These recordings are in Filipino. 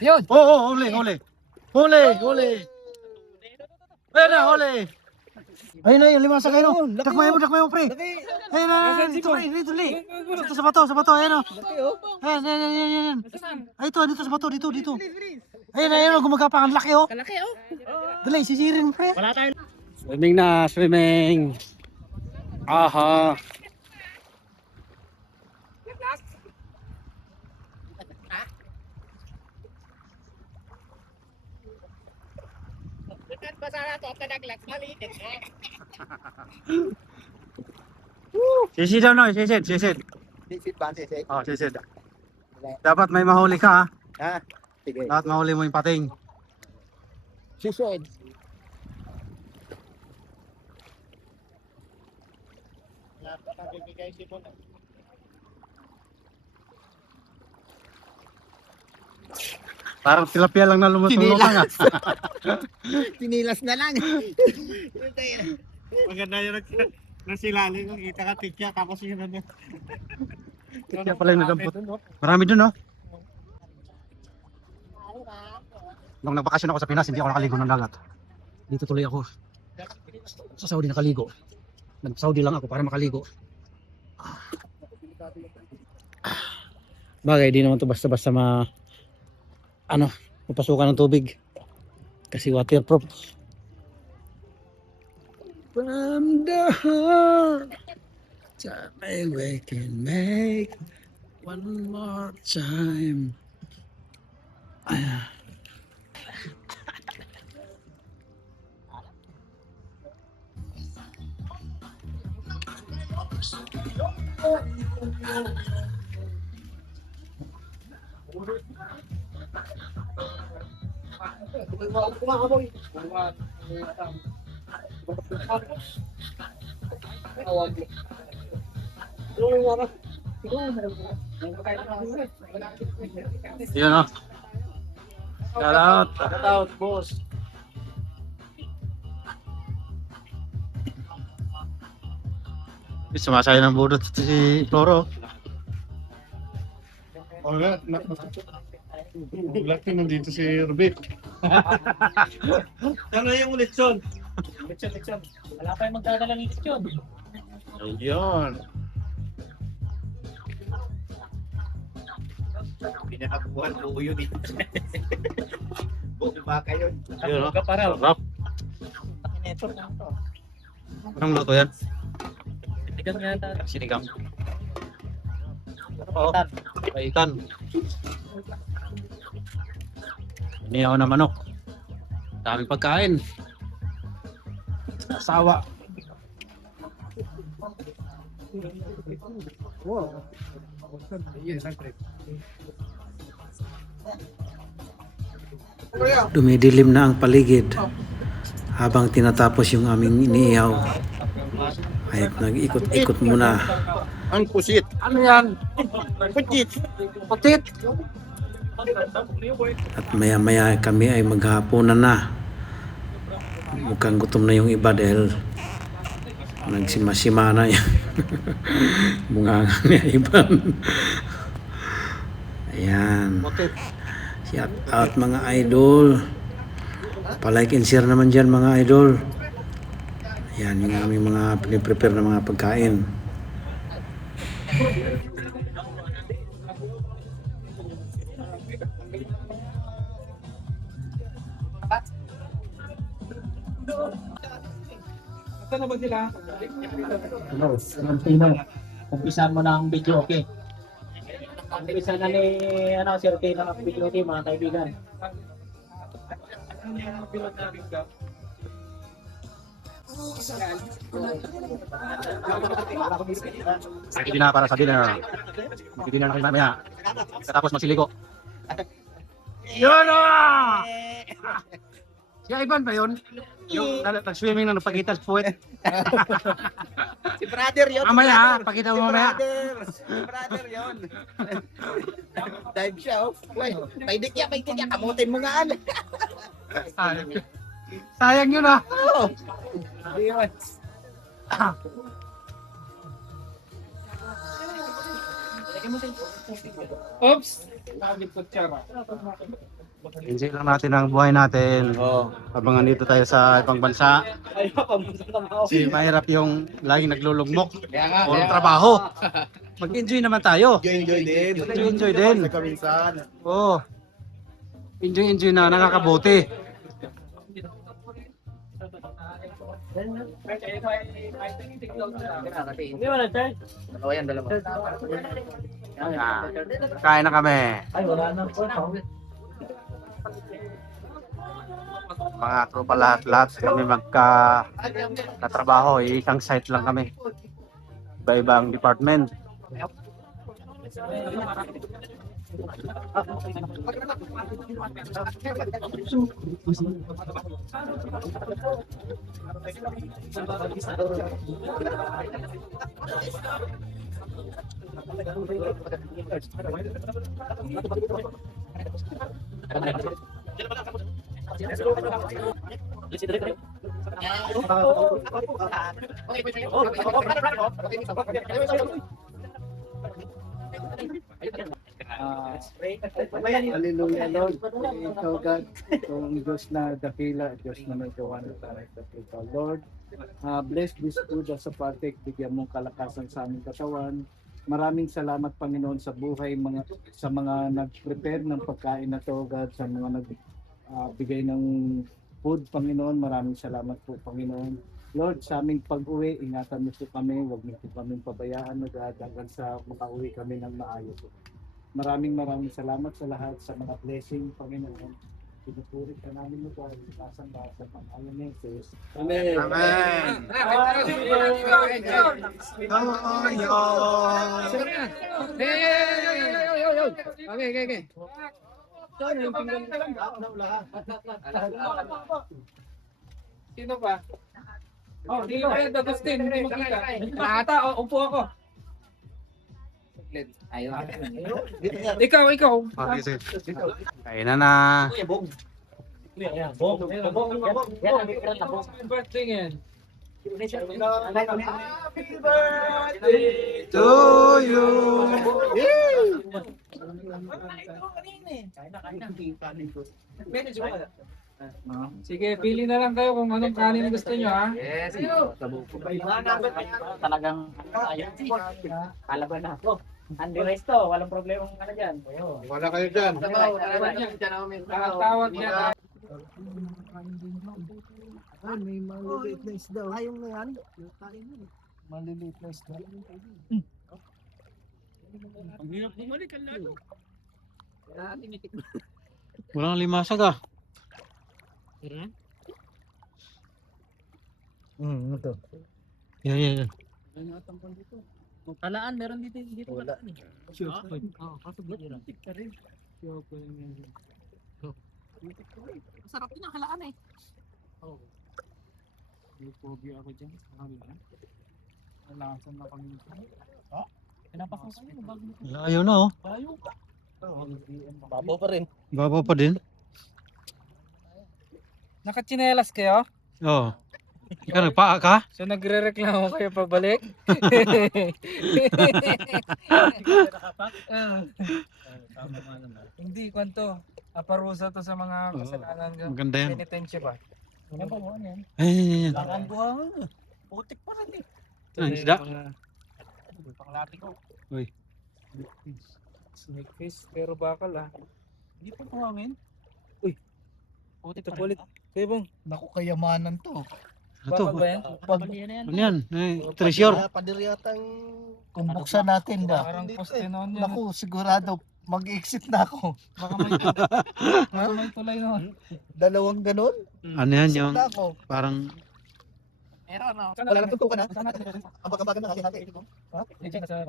Yun. Huli. Ayun na, huli. Ayun na, yung limasa kayo. Dakmayan mo, pre. Ayun na, dito, dito. Dito sa bato, ayun o. Ayun. Ay, dito sa bato, dito. Ayun, gumagapang, ang laki o. Kalaki oh. Dali, sisirin mo, pre. Wala tayo. Swimming. Aha. Pasara to ka naglax maliit. Sisid daw, no? Sisid. Sisid ba? Sisid? Oh, sisid. Dapat may mahuli ka, ha? Ha? Sige. Dapat mahuli mo yung pating. Sisid. Parang tilapia lang na lumutulong lang, ha? Pinilas na lang. Maganda yung nasilalim yung kita ka tikya tapos yun ano. Tikya pala yung nadampot. Marami dun, no? Nung nagbakasyon ako sa Pinas, hindi ako nakaligo ng dagat. Dito tuloy ako. Sa Saudi nakaligo. Nag-Saudi lang ako para makaligo. Bagay, di naman to basta-basta mapasukan ng tubig. Kasi waterproof. From the heart, time we can make one more time. Yun o. Shout out, boss. Sumasaya ng budot si Floro. Wala, laki nandito si Rubik. Ano yung lechon? Lechon. Wala pa yung magdadala ng lechon. Ayun. Pinakabuhan ko yun eh. Buong baka yun. Yun o. Kaparaw. Sarap. Neto na to. Anong luto yan? Tigang nga ta. Sinigang. Oo. Paitan. Niyaw na manok. Daming pagkain. Sawa. Dumidilim na ang paligid habang tinatapos yung aming iniihaw. Ay nag-ikot-ikot muna. Ang pusit. Ano yan? Pusit. Putit. At maya-maya kami ay maghapunan na. Mukhang gutom na yung iba dahil nagsimasima na yan. Bunganga niya iban. Ayan. Shout out mga idol. Pa-like and share naman dyan mga idol. Ayan yung aming mga piniprepare na mga pagkain. Ito na ba sila? Hello. Umpisa mo na ang video, okay? Umpisa na ni Sir K ng video, okay, mga kaibigan. Sige din na para sa dinner. Mag-dinner na kayo mamaya. Katapos magsiligo. Yun o! Si Ivan ba yun? Yung nag-swimming na nagpakita sa puwet. Si brother yun. Mamaya, pakita mo mamaya. Si brother yun. Dive siya oh. Uy, may dikya. Kamutin mo nga ano. Sayang yun ah. Oo. Hindi yun. Oops! Enjoy lang natin ang buhay natin. Habang nandito tayo sa ibang bansa. Kasi mahirap yung laging naglulugmok. Walang trabaho. Mag-enjoy naman tayo. Enjoy din. Enjoy din. Kaminsan. Oo. Enjoy na, nakakabuti. Hindi mo na, Tay. Kain na kami. Ay, wala na. Mga tropa lahat kami katrabaho. Isang site lang kami. Iba-ibang department. Hallelujah, Lord. Ikaw, God, itong Diyos na dakila, Diyos na may gawa ng tanay sa ito. Lord, bless this food as a partek, bigyan mong kalakasan sa aming katawan. Maraming salamat, Panginoon, sa buhay, sa mga nag-prepare ng pagkain na to, God, sa mga nagbigay ng food, Panginoon. Maraming salamat po, Panginoon. Lord, sa aming pag-uwi, ingatan mo po kami, huwag niyo po kami pabayaan, God, hanggang sa makauwi kami ng maayos. Maraming salamat sa lahat, sa mga blessing, Panginoon. Pinupuri ka namin mo po, ikasan lahat sa pangalan ni Jesus. Amen. Amen. Okay. Sino pa? Oh, dito kayo, Agustin, hindi makita. Ata, upo ako. Ikaw. Okay, sige. Kain na. Birthday yan. To you. Sige, pili na lang kayo kung anong kanin gusto nyo, ha? Yes. Talagang kalaban na ako. Andy Rice to, walang problema ano dyan. Wala kayo dyan. Tawag yan. May maliliit na isda. Ayong na yan. Maliliit na isda. Ang hirap bumalik ang lalo. Walang limasag ah. Ito. Yan. Talaan, meron dito. Wala. Masarap din ang halaan eh. May pogi ako dyan. Nalasan na kami. Pinapasok kayo. Ayaw na oh. Babaw pa rin. Baba pa din. Nakachinelas kayo? Oo. Ikaw nagpaa ka? So nagre-reklamo kayo pabalik? Hindi, kwanto. Aparusa to sa mga kasalanan ko. Maganda yan. Penitensya ba? Ano ba mo yan? Ay. Tangan buhangan. Putik pa rin eh. Ang isda. Panglati ko. Uy. Snake fish, pero bakal ah. Hindi pa buhangin. Putik pa rin. Kaya bang, Naku, kayamanan to. Ano to? bakal ba yan? Ano yan? Treasure. Padir yatang... Kung buksan natin ba? Parang poste noon yan. Naku, sigurado mag-exit na ako. Baka may tulay noon. Dalawang ganun? Ano yan yung Na ako. parang Meron no. Wala lang tutukan ha? Saan natin? Ang pagkabagan na kasi natin. Ha? Check na sa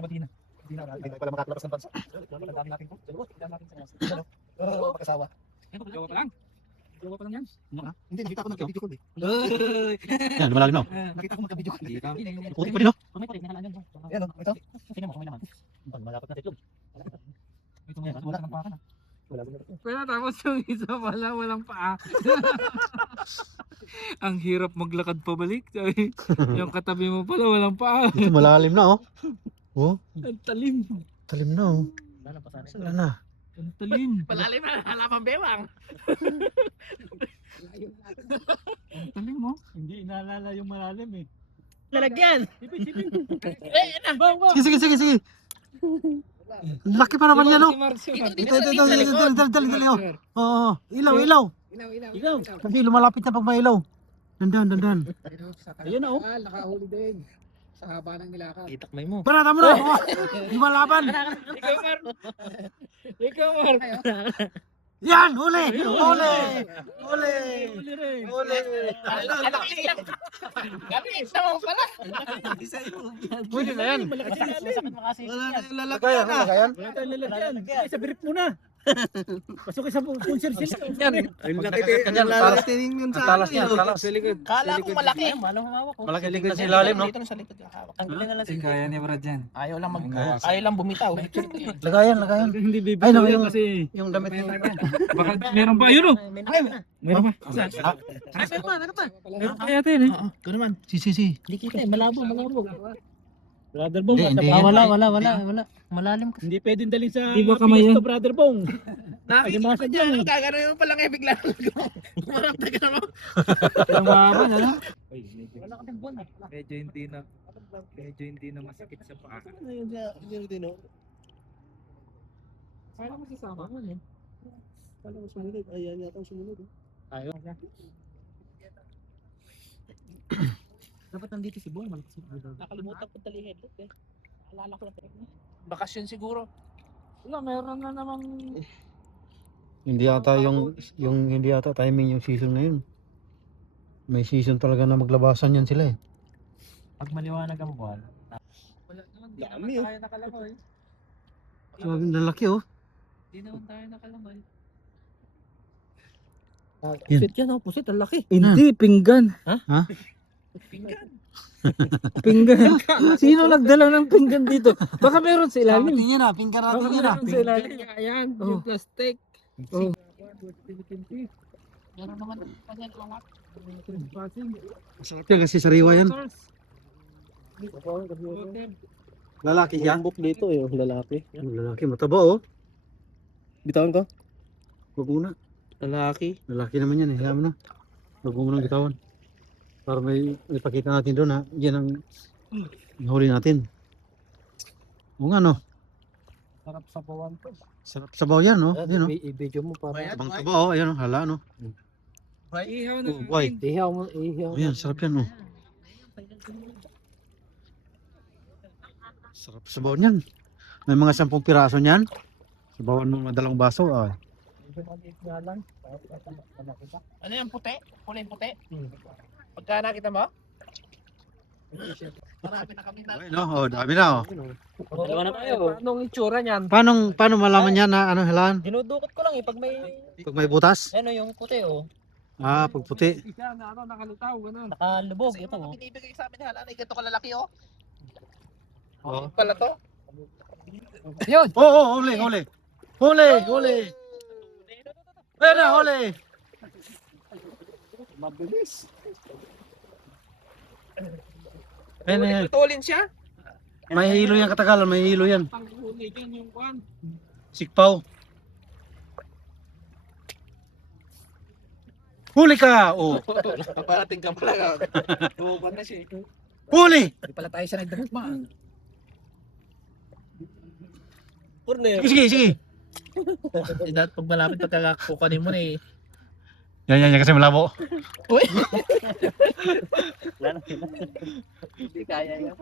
Madina. Hindi na pala makakalabas ng bansa. Dami natin po. Dami natin sa Oo, mag-asawa. Jowa pa lang. Jowa pa lang yan. Hindi, nakita ko nagka-video call eh. yan, malalim no. Nakita ko magka-video call. Putik pa din no. Tumay pa rin, nahalaan yan. Ayan o, ito. Tingnan mo, kumay naman. Malapit na titlog. Wala kang paa na. Kaya tapos yung isa pala, walang paa. Ang hirap maglakad pabalik. Yung katabi mo pala, walang paa. Ito malalim na oh. Oh, Ang talim. talim na oh. Wala na. Ang talim. Malalim na, halaman bewang. Ang talim mo. Hindi inaalala yung malalim eh. Lalagyan. Sige, sige, sige, sige. Laki pa naman yan oh. Dito Dali oh. Oo, ilaw, ilaw. Ikaw. Kasi lumalapit na pag may ilaw. Dandan. Ayun na oh. Nakahuli din. Sa haba ng nilakad. Itakmay mo. Barata mo na. Lumalaban. Ikaw, Mar. Ikaw, Mar. Yan, huli. Huli. Huli. Huli rin. Huli. Gabi, naman pala. Pwede na yan. Masakit mo kasi. Lagayan, lagayan. Wala tayong lalagyan. Ay, sa brief muna. Pasok sa sponsor sila. Yan. Talas niya, talas. Kala ko malaki. Malaki likod sa ilalim, no? Dito na sa likod. Tanggalin na lang siguro. Kaya ni Brad yan. Ayaw lang bumitaw. Lagayan, lagayan. Hindi Ay, bibigyan no, yan yung- kasi. Yung damit niya. Baka meron pa. Ayun oh. Meron pa. Meron pa. Meron pa yata yun eh. Ikaw naman. Si. Hindi kita eh. Malabo. Brother Bong. Hindi, Wala. Malalim kasi. Hindi pwedeng dalhin sa Pisto, Brother Bong. Nakikita ko dyan. Gagano'n mo palang bigla. Marap na gano'n mo. Ang maban, ano? Wala ka ng buwan. Medyo hindi na masakit sa paa. Paano mo sasama mo eh? Paano ko sumunod? Ayan yata ang sumunod. Ayaw. Dapat nandito si Boy. Nakalimutan ko tali headset eh. Alala ko lang. Bakasyon siguro. Wala, meron na namang... Hindi yata hindi yata timing yung season na yun. May season talaga na maglabasan yan sila eh. Pag maliwanag ang buwan. Wala naman, di naman tayo nakalamay. Sabi na laki oh. Di naman tayo nakalamay. Yan. Pusit yan oh. Pusit. Ang laki. Hindi, pinggan. Ha? Pinggan. Pinggan. Sino nagdala ng pinggan dito? Baka meron sa ilalim. Tingin na, pinggan Baka natin yan ah. meron sa ilalim. Ayan, yung plastic. Oh. Meron naman. Panyan lang. Masarap yan kasi sariwa yan. Lalaki yan. Buk dito eh. Lalaki. Lalaki, mataba oh. Bitawan ko. Huwag muna. Lalaki. Lalaki naman yan eh. Alam mo na. Huwag mo munang bitawan. Para may ipakita natin doon ha. Yan ang huli natin. O nga no. Sarap sa bawan ko. Sarap sabaw yan no. Yan no. I-video mo para. Tabang taba oh. Ayan oh. Hala no. Ihaw na. Oh, boy. Ihaw mo, ihaw. Ayan, sarap yan oh. Sarap sabaw niyan. May mga 10 piraso niyan. Sabawan mo mga 2 baso. Ah. Ano yan? Puti? Kulay puti? Pagka nakita mo? Marami na kami na. Okay, no? Oh, dami na oh. Dalawa na tayo. Anong itsura niyan? Paano malaman yan na ano halaan? Dinudukot ko lang eh. Pag may... Pag may butas? Ano yung puti oh. Ah, pag puti. Isa na ano, nakalitaw, gano'n. Nakalubog. Kasi Ito mga oh. Binibigay sa amin halaan. Ay, ganito kalalaki oh. Oh. Pala to? Yun! Oh, huli. Ayan na, huli. Mabilis. Ayan. Tutulin siya? May hilo yan katagalan, may hilo yan. Panghuli yan yung kwan. Sikpaw. Huli ka! Oh. Paparating ka pala. Buban na siya. Huli! Hindi pala tayo siya nagdagma. Corner. Sige. Dapat pag malapit pagkakakukanin mo na eh. Yan kasi malabo. Hindi kaya yan.